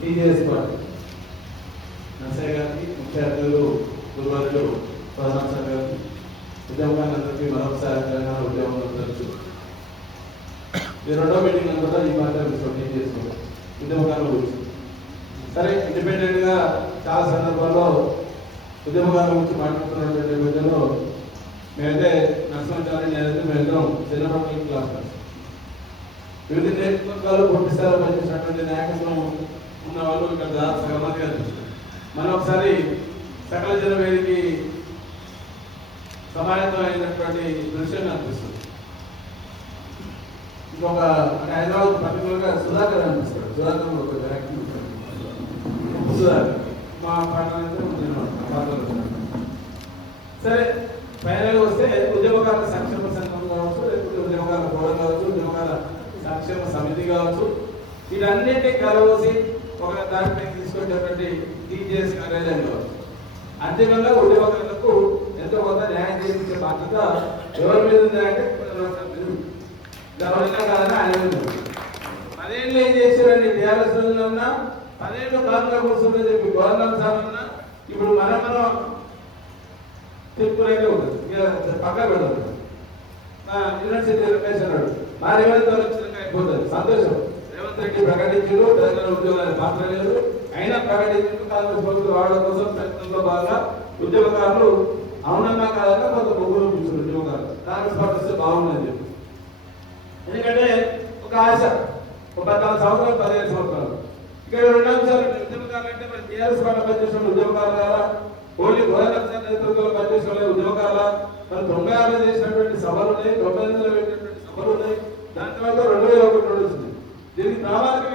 TGS party Narsaiah గారికి, ముఖ్య అతిథులు గురువారులు ప్రధాన సార్ గారికి, ఉద్యమకారులందరికీ మరొకసారి తెలంగాణ ఉద్యమం తెలుసు. ఈ రెండో మీటింగ్ కూడా ఈ పార్టీ టీజీఎస్ ఉద్యమకారుల గురించి. సరే, ఇండిపెండెంట్గా చాలా సందర్భాల్లో ఉద్యమకారుల గురించి మాట్లాడుతున్నటువంటి నేపథ్యంలో మేమైతే నరసింహాచార్య నేనైతే మేమిద్దరం చిన్నప్పటి క్లాస్ వివిధ నేతృత్వాలు పొట్టిస్తారో పనిచేసినటువంటి నాయకత్వం ఉన్న వాళ్ళు ఇక్కడ సగం మంది కనిపిస్తారు. మనం ఒకసారి సకల జన వేదికి సమానమైనటువంటి దృశ్యం అనిపిస్తుంది. ఇంకొక హైదరాబాద్ పర్టికులర్గా సుధాకర్ అనిపిస్తాడు. సుధాకర్ ఒక డైరెక్టర్ సుధాకర్ మా పాటలు. సరే, ఫైనల్ వస్తే ఉద్యమకారుల సంక్షేమ సంఘం కావచ్చు, లేకపోతే ఉద్యమకారుల ఫోరం కావచ్చు, ఉద్యమకారుల సంక్షేమ సమితి కావచ్చు, వీటన్నింటినీ కలవసి ఒక దానిపై తీసుకొచ్చేటువంటి టీజీఎస్ కార్యాలయం కావచ్చు. అంతిమంగా ఉద్యమకారులకు ఎంతో కొంత న్యాయం చేయించే బాధ్యత ఎవరి మీద ఉందంటే గవర్నర్ కాదని ఆయన మీద ఉంది. 10 ఏళ్ళు ఏం చేశారండి టీఆర్ఎస్ రోజుల్లో ఉన్నా, 10 ఏళ్ళు కాంగ్రెస్ కూర్చుందని చెప్పి గవర్నర్ సార్ ఉన్నా, ఇప్పుడు మనం తిప్పులైతే ఉంటుంది. ఇక పక్క పెడతాం. యూనివర్సిటీ రమేష్ అన్నాడు, మా రేవంత్ వచ్చినాక అయిపోతుంది. సంతోషం, రేవంత్ రెడ్డి ప్రకటించారు, తెలంగాణ ఉద్యోగాలు మాత్రం లేదు, అయినా ప్రకటించారు. కాంగ్రెస్ ప్రభుత్వం రావడం కోసం ప్రయత్నంలో భాగంగా ఉద్యోగకారులు అవునన్నా కాదన్నా కొంత మొగ్గులు చూపించారు. ఉద్యోగకారులు కాంగ్రెస్ పార్టీ బాగుందని చెప్పి. ఎందుకంటే ఒక ఆశ, ఒక 14 సంవత్సరాలు 15 సంవత్సరాలు ఇక్కడ 2 అంశాలు. ఉద్యమకారులు అంటే మరి టీఆర్ఎస్ పార్టీ పనిచేసిన ఉద్యమకారులు కదా, ఓన్లీ గోదావరి నేతృత్వంలో పనిచేసిన ఉద్యమకారుల, మరి 96లో చేసినటువంటి సభలు ఉన్నాయి, 98లో పెట్టినటువంటి సభలు ఉన్నాయి, దాని తర్వాత 2001 వచ్చింది. దీనికి ప్రామాణిక